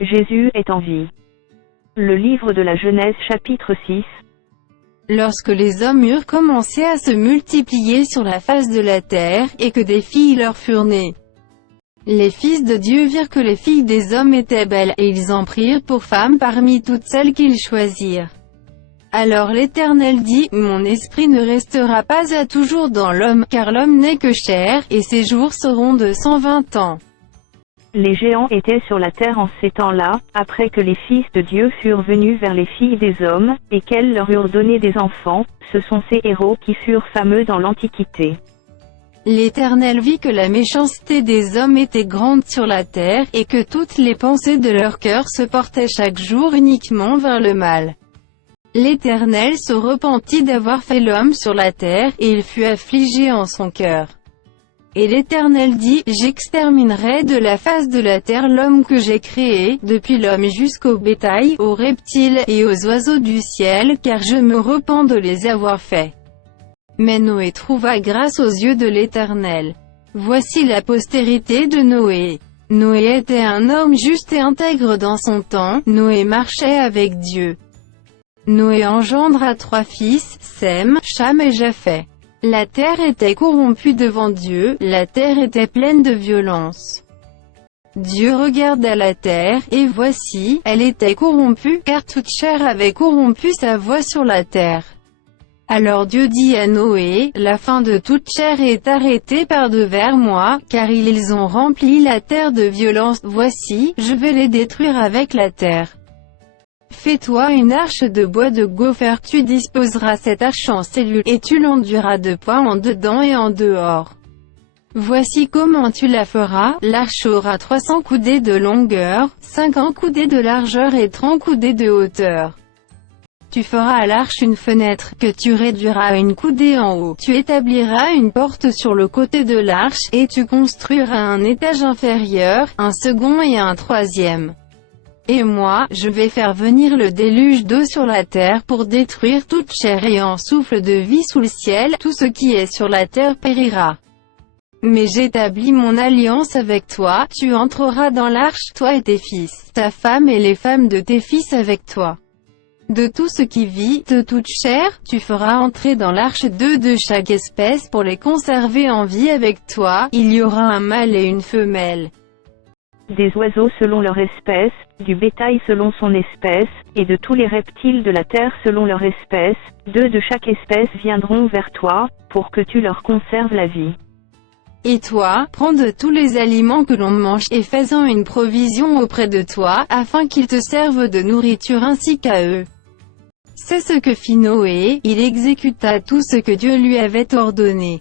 Jésus est en vie. Le livre de la Genèse chapitre 6. Lorsque les hommes eurent commencé à se multiplier sur la face de la terre, et que des filles leur furent nées, les fils de Dieu virent que les filles des hommes étaient belles, et ils en prirent pour femmes parmi toutes celles qu'ils choisirent. Alors l'Éternel dit, « Mon esprit ne restera pas à toujours dans l'homme, car l'homme n'est que chair, et ses jours seront de 120 ans. » Les géants étaient sur la terre en ces temps-là, après que les fils de Dieu furent venus vers les filles des hommes, et qu'elles leur eurent donné des enfants. Ce sont ces héros qui furent fameux dans l'Antiquité. L'Éternel vit que la méchanceté des hommes était grande sur la terre, et que toutes les pensées de leur cœur se portaient chaque jour uniquement vers le mal. L'Éternel se repentit d'avoir fait l'homme sur la terre, et il fut affligé en son cœur. Et l'Éternel dit, « J'exterminerai de la face de la terre l'homme que j'ai créé, depuis l'homme jusqu'au bétail, aux reptiles, et aux oiseaux du ciel, car je me repens de les avoir faits. » Mais Noé trouva grâce aux yeux de l'Éternel. Voici la postérité de Noé. Noé était un homme juste et intègre dans son temps. Noé marchait avec Dieu. Noé engendra 3 fils, Sem, Cham et Japheth. La terre était corrompue devant Dieu, la terre était pleine de violence. Dieu regarda la terre, et voici, elle était corrompue, car toute chair avait corrompu sa voie sur la terre. Alors Dieu dit à Noé, « La fin de toute chair est arrêtée par devers moi, car ils ont rempli la terre de violence. Voici, je vais les détruire avec la terre. Fais-toi une arche de bois de gopher, tu disposeras cette arche en cellules, et tu l'enduiras de poids en dedans et en dehors. Voici comment tu la feras, l'arche aura 300 coudées de longueur, 50 coudées de largeur et 30 coudées de hauteur. Tu feras à l'arche une fenêtre, que tu réduiras à une coudée en haut. Tu établiras une porte sur le côté de l'arche, et tu construiras un étage inférieur, un second et un troisième. Et moi, je vais faire venir le déluge d'eau sur la terre pour détruire toute chair ayant souffle de vie sous le ciel, tout ce qui est sur la terre périra. Mais j'établis mon alliance avec toi, tu entreras dans l'arche, toi et tes fils, ta femme et les femmes de tes fils avec toi. De tout ce qui vit, de toute chair, tu feras entrer dans l'arche 2 de chaque espèce pour les conserver en vie avec toi, il y aura un mâle et une femelle. Des oiseaux selon leur espèce, du bétail selon son espèce, et de tous les reptiles de la terre selon leur espèce, 2 de chaque espèce viendront vers toi, pour que tu leur conserves la vie. Et toi, prends de tous les aliments que l'on mange, et fais-en une provision auprès de toi, afin qu'ils te servent de nourriture ainsi qu'à eux. » C'est ce que fit Noé, il exécuta tout ce que Dieu lui avait ordonné.